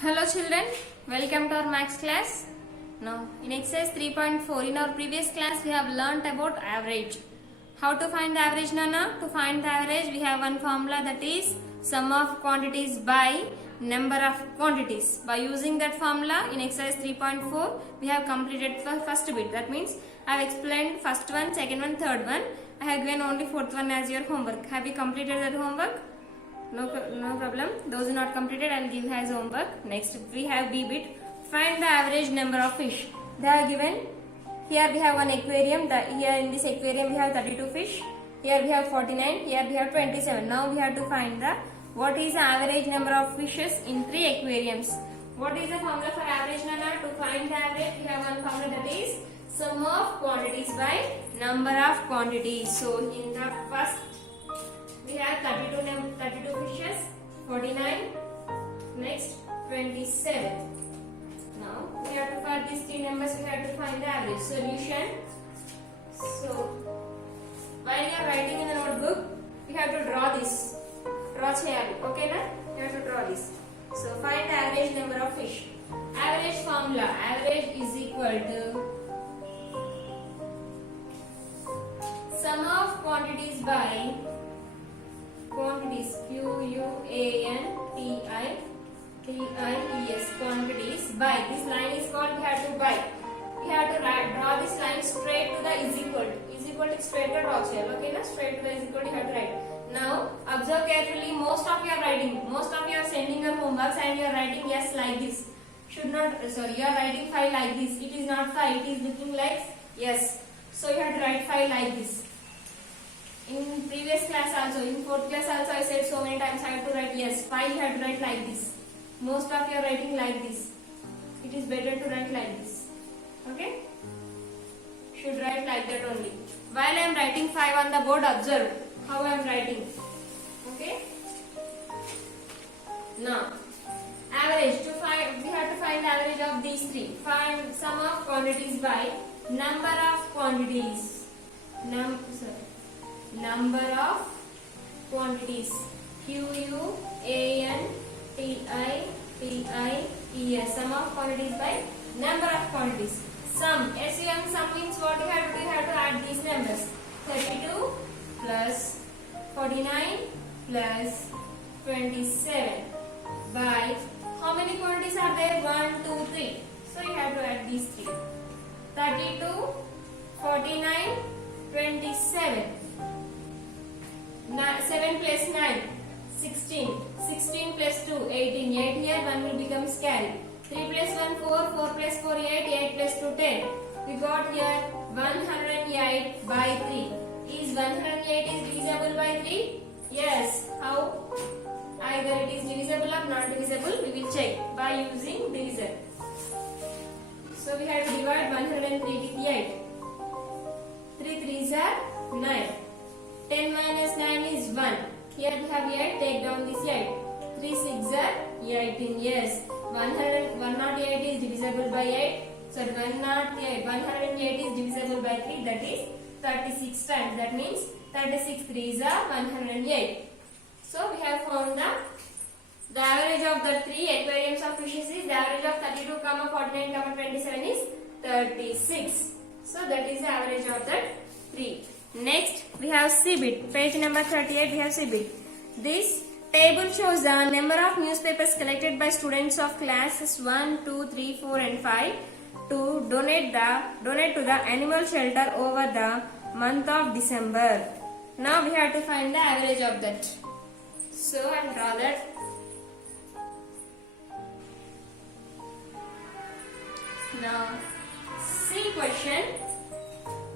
Hello children, welcome to our maths class. Now in exercise 3.4 in our previous class we have learnt about average. How to find the average, Nana? To find the average we have one formula, that is sum of quantities by number of quantities. By using that formula in exercise 3.4 we have completed the first bit. That means I have explained first one, second one, third one. I have given only fourth one as your homework. Have you completed that homework? No problem. Those are not completed, I'll give as homework. Next we have B bit. Find the average number of fish. They are given. Here we have one aquarium. Here in this aquarium we have 32 fish. Here we have 49. Here we have 27. Now we have to find the what is the average number of fishes in 3 aquariums. What is the formula for average, Nana? To find the average we have one formula, that is sum of quantities by number of quantities. So in the first we have 32 fishes, 49, next 27. Now we have to find these three numbers, we have to find the average. Solution. So while you are writing in the notebook, you have to draw this. Draw cheyali, okay na? You have to draw this. So find the average number of fish. Average formula, average is equal to sum of quantities by quantities, Quantities, quantities by, this line is called, we have to by. We have to draw this line straight to the is equal to straight to draw shell, okay na? Straight to the is equal to you have to write. Now observe carefully, most of you are sending your homeworks and you are writing yes like this. You are writing 5 like this. It is not 5, it is looking like yes. So you have to write 5 like this. In previous class also, in 4th class also, I said so many times I have to write yes. 5 you have to write like this. Most of you are writing like this. It is better to write like this. Okay? Should write like that only. While I am writing 5 on the board, observe how I am writing. Okay? Now, average. We have to find the average of these three. Find sum of quantities by number of quantities. Number of quantities, Quantities, sum of quantities by number of quantities. Sum, SUM sum means what you have to do, you have to add these numbers, 32 plus 49 plus 27 by how many quantities are there? 1, 2, 3. So you have to add these three. 32, 49, 27. 7 plus 9, 16. 16 plus 2, 18. 8 here, 1 will become carry. 3 plus 1, 4. 4 plus 4, 8. 8 plus 2, 10. We got here 108 by 3. Is 108 is divisible by 3? Yes. How? Either it is divisible or not divisible. We will check by using divisor. So we have to divide 103 with 8. 3 3s are 9. 10 minus 9 is 1. Here we have 8, take down this 8. 3 6 are 18, yes. 108 is divisible by 8. Sorry, 108 is divisible by 3, that is 36 times. That means 36 3s are 108. So we have found the average of the 3 aquariums of fishes is the average of 32, 49, 27 is 36. So that is the average of the 3. Next, we have C bit. Page number 38, we have C bit. This table shows the number of newspapers collected by students of classes 1, 2, 3, 4 and 5 to donate to the animal shelter over the month of December. Now we have to find the average of that. So I will draw that. Now, C question.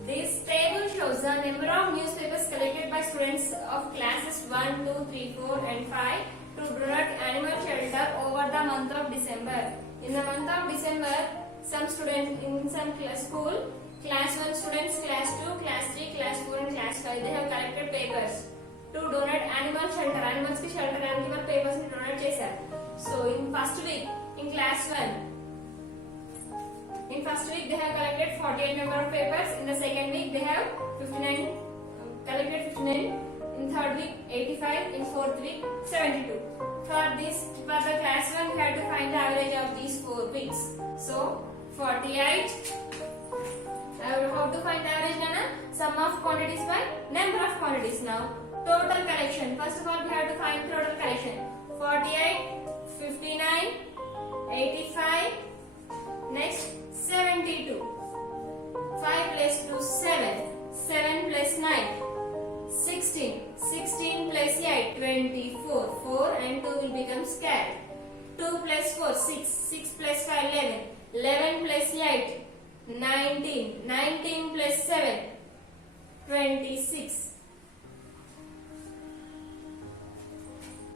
This table shows the number of newspapers collected by students of classes 1, 2, 3, 4 and 5 to donate animal shelter over the month of December. In the month of December, some students in some school, class 1 students, class 2, class 3, class 4 and class 5, they have collected papers to donate animal shelter. Animals ki shelter animal papers ni donate chesaru. So in first week, in class 1, in first week they have collected 48 number of papers. In the second week they have 59, collected 59. In third week 85. In fourth week 72. For the class 1 we have to find the average weeks. So 48. How to find average, Nana? Sum of quantities by number of quantities. Now total collection. First of all, we have to find total collection. 48, 59, 85. Next 72. 5 plus 2 7. 7 plus 9. 16. 16 plus 8 24. 4 and 2 will become square. 2 plus 4 6. 6 plus 5 11. 11 plus 8 19. 19 plus 7 26.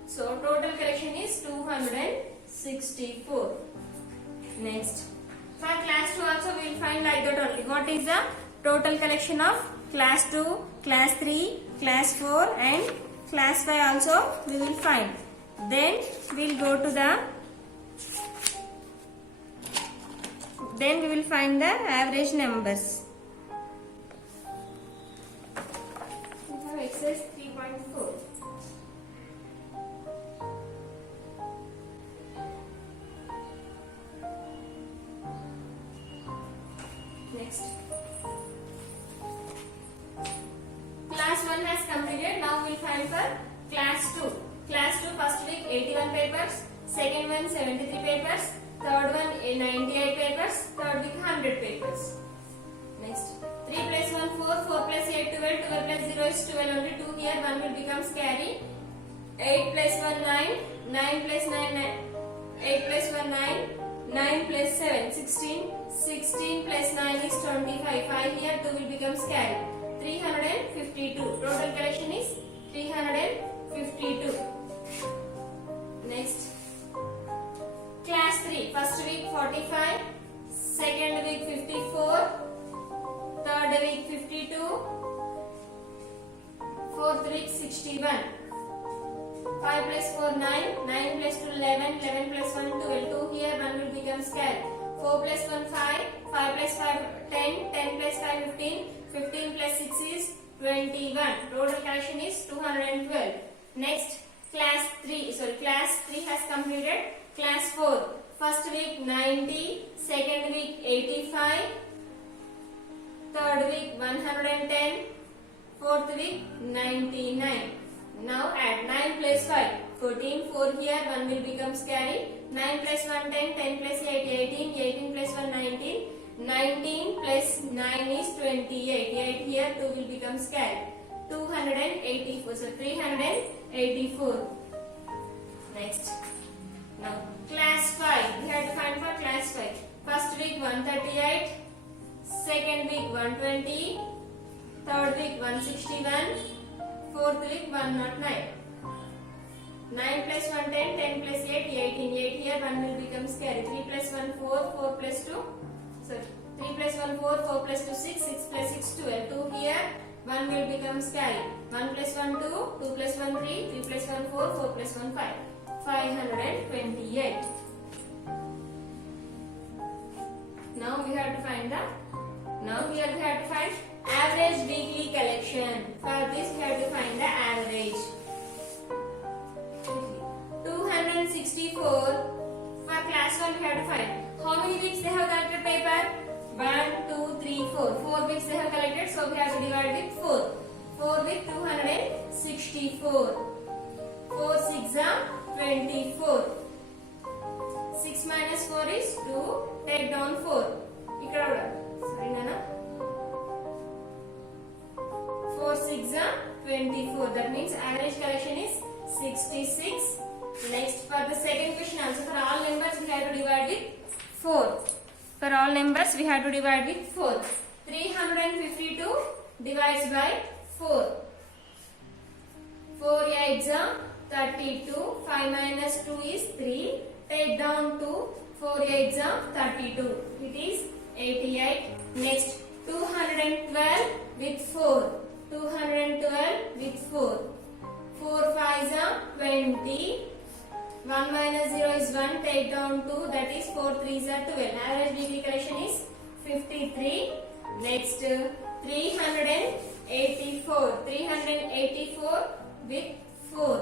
So total collection is 264. Next, for class 2 also we will find like that only. What is the total collection of class 2, class 3, class 4 and class 5 also we will find. Then we will go to the we will find the average numbers. We have exercise 3.4. Next, class 1 has completed. Now we will find for class 2. Class 2 first week 81 papers, second one 73 papers, third one 98 papers, third week 100 papers. Next, 3 plus 1 4, 4 plus 8 12, 12 plus 0 is 12, only 2 here, 1 will become carry. 8 plus 1 9, 9 plus 9 9, 8 plus 1 9, 9 plus 7 16, 16 plus 9 is 25, 5 here 2 will become carry. 352. Total collection is 352. Next, class 3 first week 45, second week 54, third week 52, fourth week 61. 5 plus 4 9, 9 plus 2 11, 11 plus 1 12, 2 here 1 will become square. 4 plus 1 5, 5 plus 5 10, 10 plus 5 15, 15 plus 6 is 21. Total collection is 212. Next, class 3 has completed. Class 4 first week 90, second week 85, third week 110, fourth week 99. Now add 9 plus 5 14, 4 here 1 will become carry. 9 plus 1 10, 10 plus 8 18, 18 plus 1 19, 19 plus 9 is 28, 8 here 2 will become carry. 284, so 384. Next, now class 5 we have to find for class 5. First week 138, second week 120, third week 161, fourth week 109. 9 plus 1 10, 10 plus 8 18, 8 here 1 will become carry. 3 plus 1 4, 4 plus 2, sorry, 3 plus 1 4, 4 plus 2 6, 6 plus 6 12, 2 here 1 will become carry. 1 plus 1 2, 2 plus 1 3, 3 plus 1 4, 4 plus 1 5, 528. Now we have to find average weekly collection. For this we have to find the average. 264. For class 1 we have to find how many weeks they have collected paper. 1 2 3 4. 4 weeks they have collected, so we have to divide with 4. 4 with 264. 4 6 are 24. 6 minus 4 is 2. Take down 4. Ikkada sorry nana. 4 6 are 24. That means average collection is 66. Next, for the second question also, for all numbers we have to divide with 4. For all numbers we have to divide with 4. 352 divides by 4. 4 8s are 32. 5 minus 2 is 3. Take down 2. 4 8s are 32. It is 88. Next, 212 with 4. 212 with 4. 4 5s are 20. 1 minus 0 is 1. Take down 2. That is 4 3s are 12. Average weekly collection is 53. Next, 384. 384 with 4.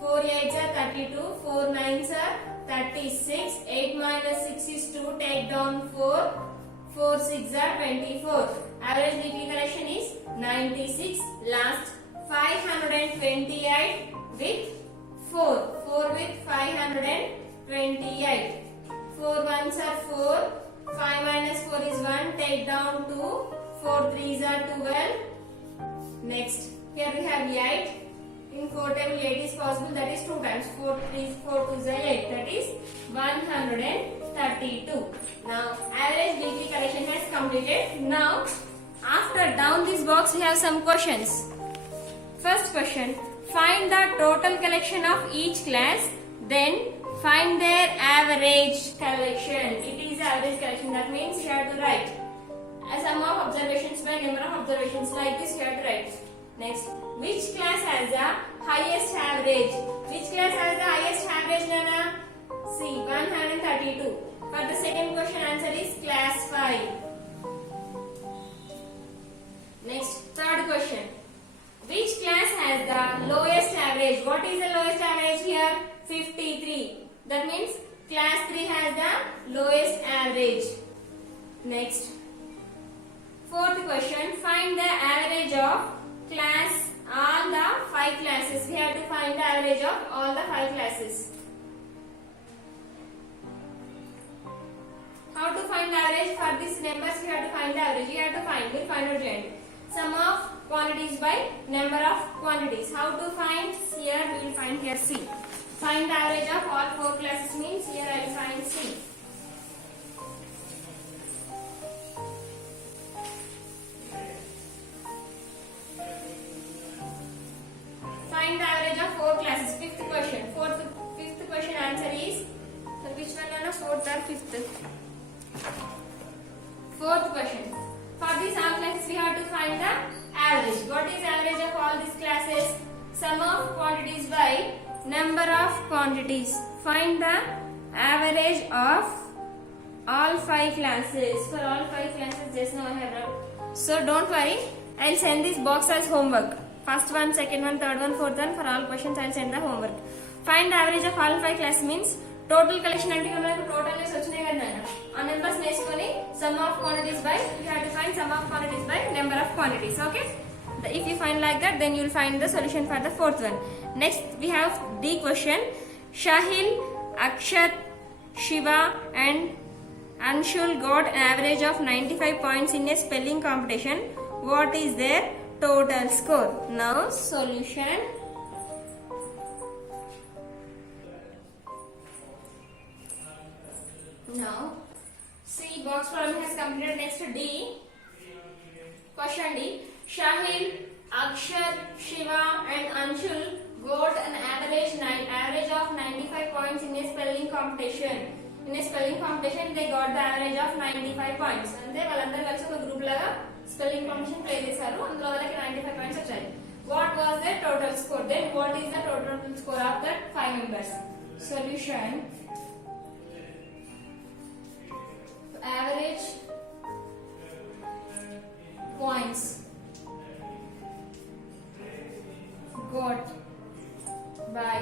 4 8s are 32, 4 9s are 36, 8 minus 6 is 2, take down 4, 4 6 are 24. Average weekly collection is 96. Last 528 with 4, 4 with 528. 4 ones are 4, 5 minus 4 is 1, take down 2, 4 threes are 12. Next, here we have 8. In 4 table 8 is possible, that is 2 times. 4 3s, 4 2s are 8, that is 132. Now, average weekly collection has completed. Now, after down this box we have some questions. First question, find the total collection of each class, then find their average collection. It is average collection, that means you have to write a sum of observations by number of observations, like this you have to write. Next, which class has the highest average? Which class has the highest average, Nana? See, 132. For the second question, answer is class 5. Next, third question. Which class has the lowest average? What is the lowest average here? 53. That means class 3 has the lowest average. Next, fourth question. Find the average of all the 5 classes. We have to find the average of all the 5 classes. How to find the average? For these numbers we have to find the average. You have to find, we'll find out later. Sum of quantities by number of quantities. How to find? Here we will find here C. Find the average of all 4 classes means here I will find C. Find the average of 4 classes. Fifth question. Fifth question answer is, so which one is fourth or fifth? Fourth question. For these all classes we have to find the average. What is average of all these classes? Sum of quantities by number of quantities. Find the average of all 5 classes. For all 5 classes just now I have done. So don't worry, I will send this box as homework. First one, second one, third one, fourth one. For all questions I will send the homework. Find the average of all 5 classes means total collection ante మనకు total గా వచ్చేనే కదా నాన్న. ఆ numbers నేసుకొని sum of quantities by, you have to find sum of quantities by number of quantities. Okay? If you find like that, then you will find the solution for the fourth one. Next we have D question. Shahil, Akshat, Shiva and Anshul got an average of 95 points in a spelling competition. What is their total score? Now solution. Now C box problem has completed. Next D. Question D. Shahil, Akshat, Shiva and Anshul got an average of 95 points in a spelling competition. In a spelling competition they got the average of 95 points. అంటే వాళ్ళందరూ కలిసి ఒక group లాగా spelling competition play చేశారు. అందులో వాళ్ళకి 95 points వచ్చాయి. What was their total score? Then what is the total score of that 5 members? Solution. Average points got by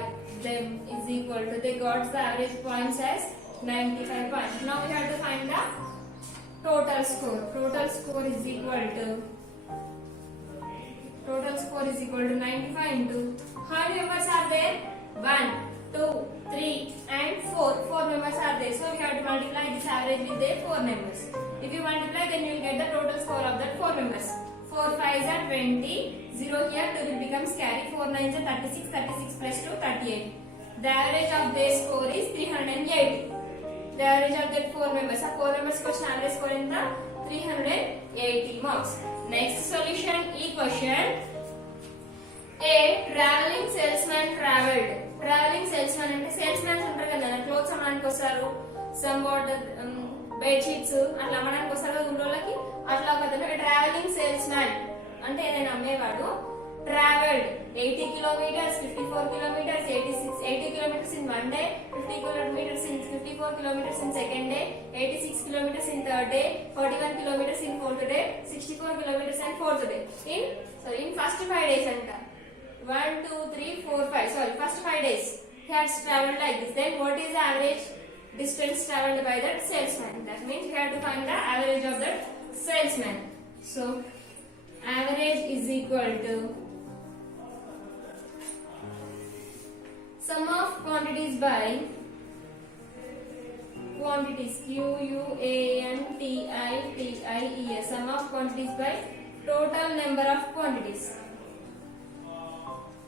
them is equal to, they got the average points as 95 points. Now we have to find the total score. Total score is equal to 95 into, how many members are there? 1, 2, 3 and 4. 4 members are there. So we have to multiply this average with their 4 members. If you multiply, then you will get the total score of that 4 members. 4 5s are 20. 0 here, 2 will becomes carry. 4 9s are 36. 36 plus 2, 38. The average of their score is 380. The average of that 4 members. So 4 members question average score in the 380 marks. Next solution E question. A traveling salesman traveled. Traveling salesman అంటే sales man's ఉంటారు కదా, clothes అమ్మడానికి వస్తారు, some water bed sheets అట్లా అమ్మడానికి వస్తారు కదా ఊళ్ళోకి. అట్లా ఒక ట్రావెలింగ్ సేల్స్ మ్యాన్ అంటే ఏదైనా అమ్మేవాడు. Traveled 80 kilometers, 54 kilometers, 80 kilometers in one day, 50 kilometers in 54 kilometers in second day, 86 kilometers in third day, 41 kilometers in fourth day, 64 kilometers in fourth day. In first 5 days anta. 1, 2, 3, 4, 5. Sorry, first 5 days he has traveled like this. Then what is the average distance traveled by that salesman? That means we have to find the average of that salesman. So average is equal to sum of quantities by quantities, QUANTITIES, sum of quantities by total number of quantities.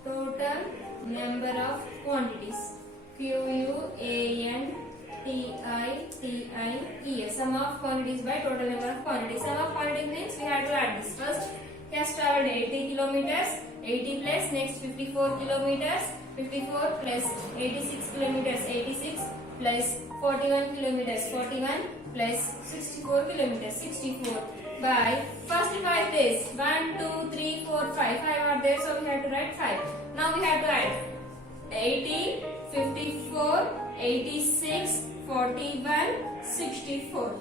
Total number of quantities, QUANTITIES, sum of quantities by total number of quantities. Sum of quantities means we have to add this. First he has traveled 80 kilometers, 80 plus next 54 kilometers, 54 plus 86 kilometers, 86 plus 41 kilometers, 41 plus 64 kilometers, 64 by first 5 days. 1, 2, 3, 4, 5. 5 are there, so we have to write 5. Now we have to add 80, 54, 86, 41, 64.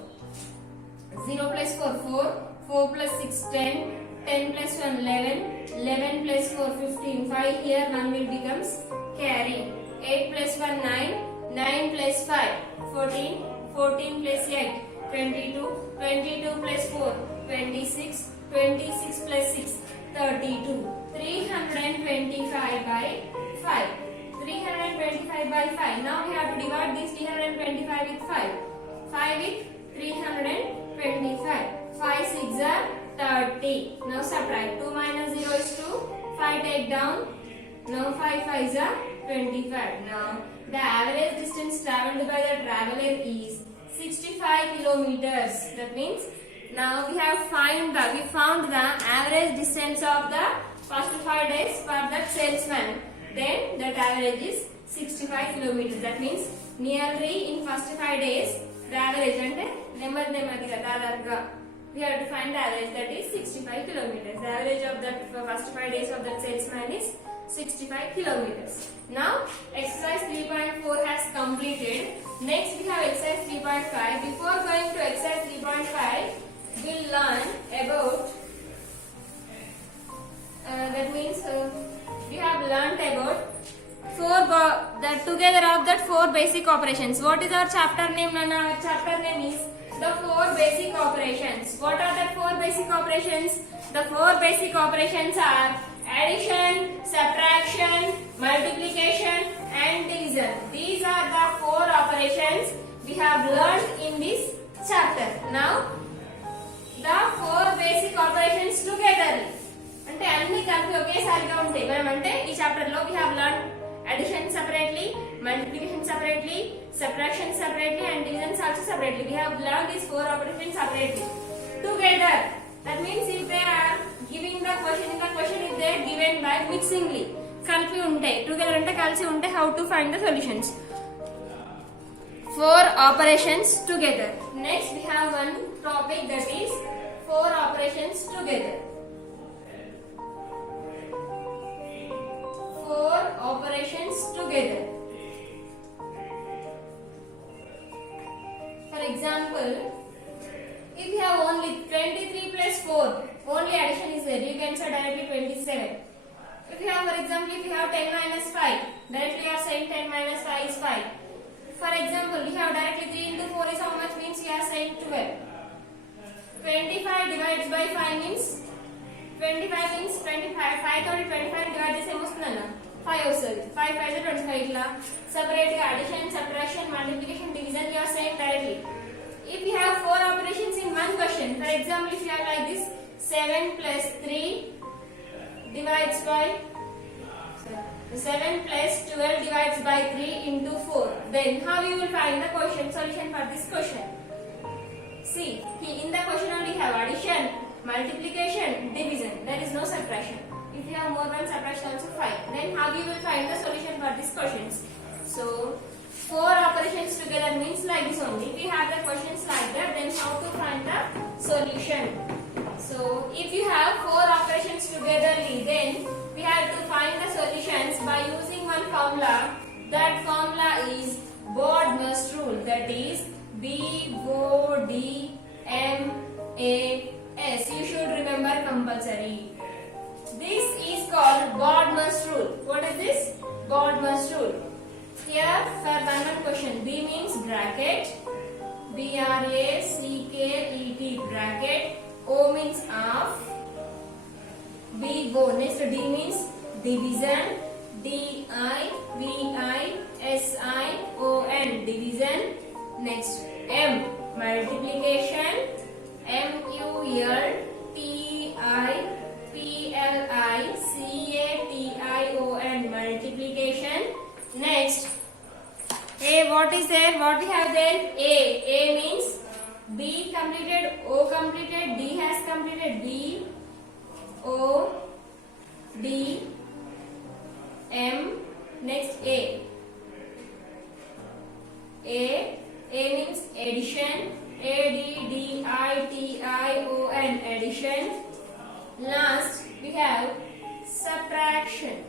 0 plus 4, 4. 4 plus 6, 10. 10 plus 1, 11. 11 plus 4, 15. 5 here, 1 will becomes carry. 8 plus 1, 9. 9 plus 5, 14. 14 plus 8, 22. 22 plus 4, 26. 26 plus 6, 32. 325 by 5. 325 by 5. Now we have to divide this 325 with 5. 5 with 325. 5 6 are 30. Now subtract. 2 minus 0 is 2. 5 take down. Now 5 5s are 25. Now the average distance traveled by the traveler is 65 kilometers. That means now we found the average distance of the first 5 days for that salesman. Then that average is 65 kilometers. That means nearly in first 5 days the average ante we have to find the average, that is 65 kilometers. The average of that first 5 days of that salesman is 65 kilometers. Now exercise 3.4 has completed. Next we have exercise 3.5. Before going to exercise 3.5, we'll learn about that means we have learnt about the together of that 4 basic operations. What is our chapter name? Our chapter name is the 4 basic operations. What are the 4 basic operations? The 4 basic operations are addition, subtraction, multiplication and division. These are the 4 operations we have learned in this chapter. Now the 4 basic operations together అంటే అన్ని కలిపి ఒకేసారిగా ఉంటాయి. మనం అంటే ఈ chapter లో we have learned addition separately, multiplication separately, subtraction separately and division also separately. We have learned these 4 operations separately. Together, that means if they are giving the question is they are given by mixingly. కలిపి ఉంటాయి. Together అంటే కలిసి ఉంటే how to find the solutions. 4 operations together. Next we have one topic, that is 4 operations together. 4 operations together. For example, if you have only 23 plus 4, only addition is there, you can say directly 27. If you have, for example, if you have 10 minus 5, directly you are saying 10 minus 5 is 5. For example, we have directly 3 into 4 is how much, means you are saying 12. 25 divided by 5 means 25 means 25. 5 toward 25 divided by 5 వస్తుంది. 5 5 is 25. ఇట్లా separate గా addition, subtraction, multiplication, division you are saying directly. If you have 4 operations in one question, for example, if you have like this 7 plus 3 divides by 7 plus 12 divides by 3 into 4, then how you will find the solution for this question? See, in the question only have addition, multiplication, division. There is no subtraction. If you have more than subtraction also fine. Then how you will find the solution for these questions? So 4 operations together means like this only. If you have the questions like that, then how to find the solution? So if you have 4 operations togetherly, then we have to find the solutions by using one formula. That formula is Bodmer's rule. That is BODMAS. You should remember compulsory. This is called Bodmer's rule. bracket, bracket bracket, O means of, B go. Next D means division, division, division. Next M multiplication, multiplication, multiplication. Next A, what is there? What we have there? A means B completed, O completed, D has completed, B, O, D, M. Next A means addition, addition, addition. Last we have subtraction,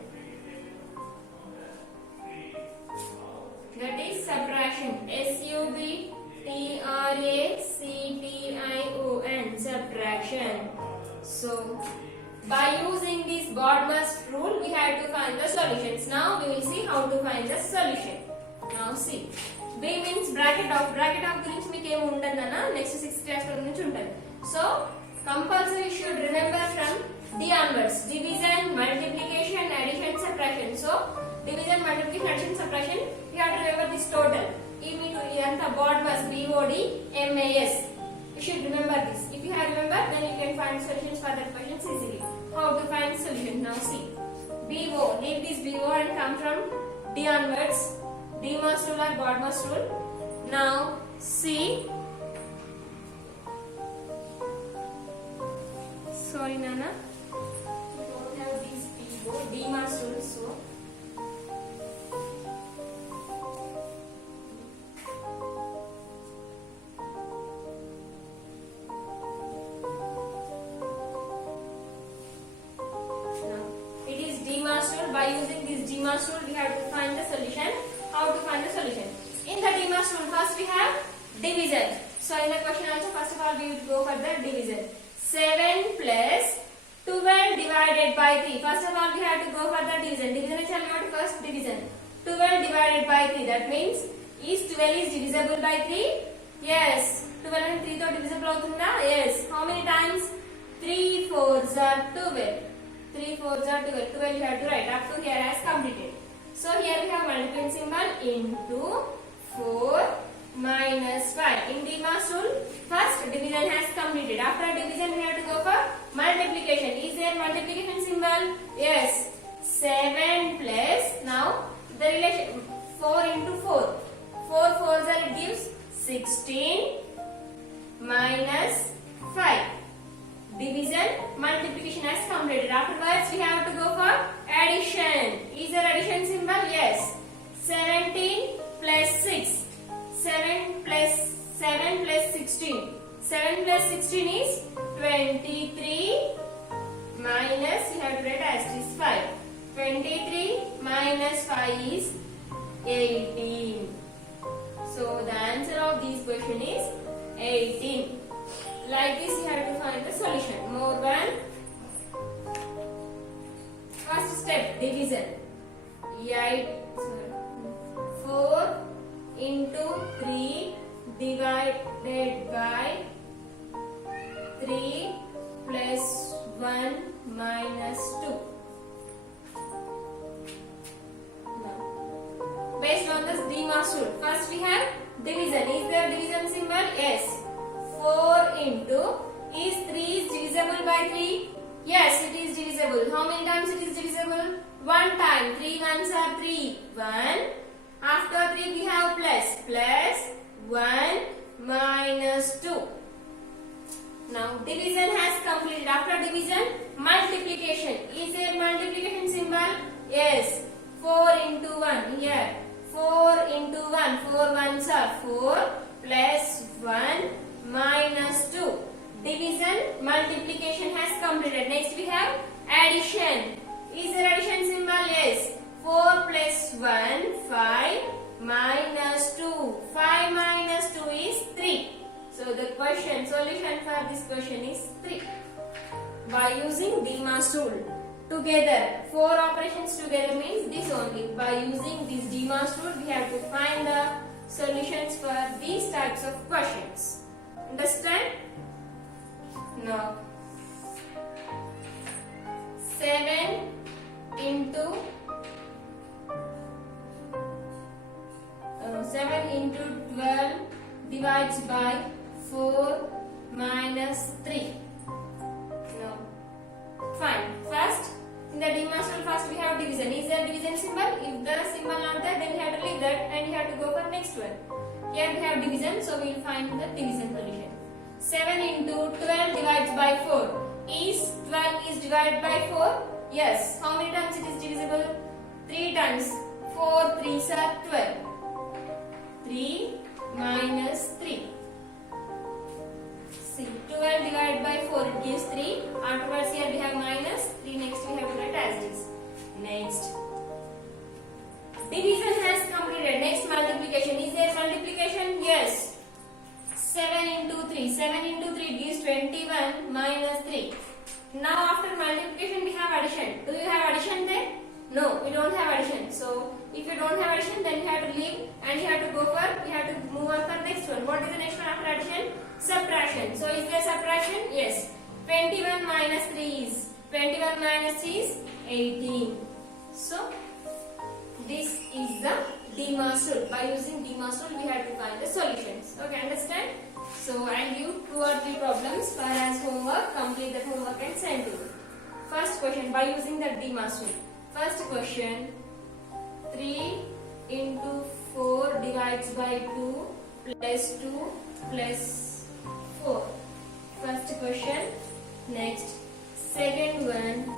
that is subtraction, subtraction, subtraction. So by using this BODMAS rule we have to find the solutions. Now we will see how to find the solution. Now see, B means bracket of గురించి మీకు ఏమి ఉండదన్నా next 6th class లో నుంచి ఉంటుంది. So compulsory should remember from D onwards, division, multiplication, addition, subtraction. So division, multiplication, addition, subtraction, you have to remember this total. ఇదంతా BODMAS, BODMAS. You should remember this. If you have remembered, then you can find solutions for that questions easily. How to find solution? Now see, BO, leave this BO and come from D onwards. DMAS rule or BODMAS rule. Now see, sorry Nana, we don't have this BO, DMAS rule. So by using this DMAS rule we have to find the solution. How to find the solution? In the DMAS rule first we have division. So in the question also first of all we will go for the division. 7 plus 12 divided by 3. First of all we have to go for the division. Division is not first division. 12 divided by 3. That means is 12 is divisible by 3? Yes. 12 and 3 to divisible avutunda? Yes. How many times? 3 4s are 12. 3 4s are 12. 12 you have to write up to here as completed. So here we have multiplying symbol into 4 minus 5. In DMAS rule, first division has completed. After division we have to go for multiplication. Is there multiplication symbol? Yes. 7 plus, now the relation 4 into 4. 4 4s are, it gives 16 minus 5. Division, multiplication has completed. Afterwards we have to go for addition. Is there addition symbol? Yes. 17 plus 6. 7 plus 16. 7 plus 16 is 23 minus, you have to write as this 5. 23 minus 5 is 18. So the answer of this question is 18. Like this you have to find the solution. More one. First step, division. 4 into 3 divided by 3 plus 1 minus 2. Now, based on this DMAS rule, first we have division. Is there division symbol? Yes. 4 into, is 3 is divisible by 3? Yes, it is divisible. How many times it is divisible? 1 time. 3 ones are 3. 1. After 3 we have plus. Plus 1 minus 2. Now division has completed. After division, multiplication. Is there multiplication symbol? Yes. 4 into 1. Here. 4 into 1. 4 ones are 4 plus 1 minus 2. Division, multiplication has completed. Next we have addition. Is there addition symbol? Yes. 4 plus 1, 5 minus 2. 5 minus 2 is 3. So the solution for this question is 3. By using DMAS rule. Together, 4 operations together means this only. By using this DMAS rule, we have to find the solutions for these types of questions. Understand? Now 7 into 12 divides by 4 minus 3. Now fine. First, in the dimensional, first we have division. Is there division symbol? If the symbol not there, then we have to leave that and we have to go for next one. Here we have division, so we will find the division solution. 7 into 12 divides by 4. Is 12 is divided by 4? Yes. How many times it is divisible? 3 times. 4 3s are 12. 3 minus 3. See, 12 divided by 4, it gives 3. Afterwards here we have minus 3. Next we have to write as this. Next, division has completed. Next, multiplication. Is there multiplication? Yes. 7 into 3. 7 into 3 gives 21 minus 3. Now after multiplication we have addition. Do you have addition there? No, we don't have addition. So if you don't have addition, then you have to leave and you have to go for, you have to move on for next one. What is the next one after addition? Subtraction. So is there subtraction? Yes. 21 minus 3 is 18. So this is the Demar's rule. By using Demar's rule, we have to find the solutions. Okay, understand? So I'll give 2 or 3 problems for as homework. Complete that homework and send to you. First question, by using the Demar's rule. First question, 3 into 4 divides by 2 plus 2 plus 4. First question. Next, second one,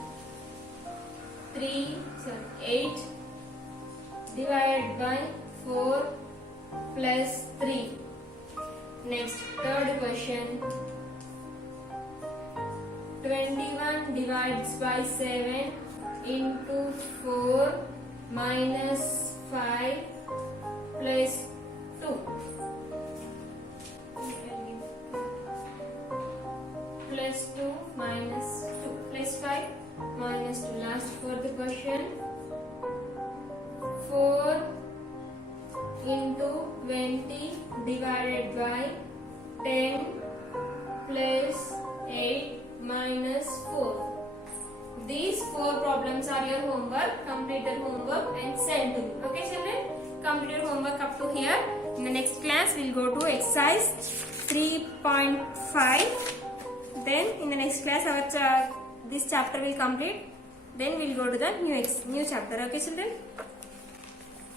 8 divided by 4 plus 3. Next, third question, 21 divides by 7 into 4 minus 5 plus 2. Plus 2 minus 2 plus 5 minus 2. Last fourth question, 4 into 20 divided by 10 plus 8 minus 4. These 4 problems are your homework. Complete the homework and send to me. Okay children? Complete your homework up to here. In the next class we will go to exercise 3.5. Then in the next class our this chapter will complete. Then we will go to the new chapter. Okay children?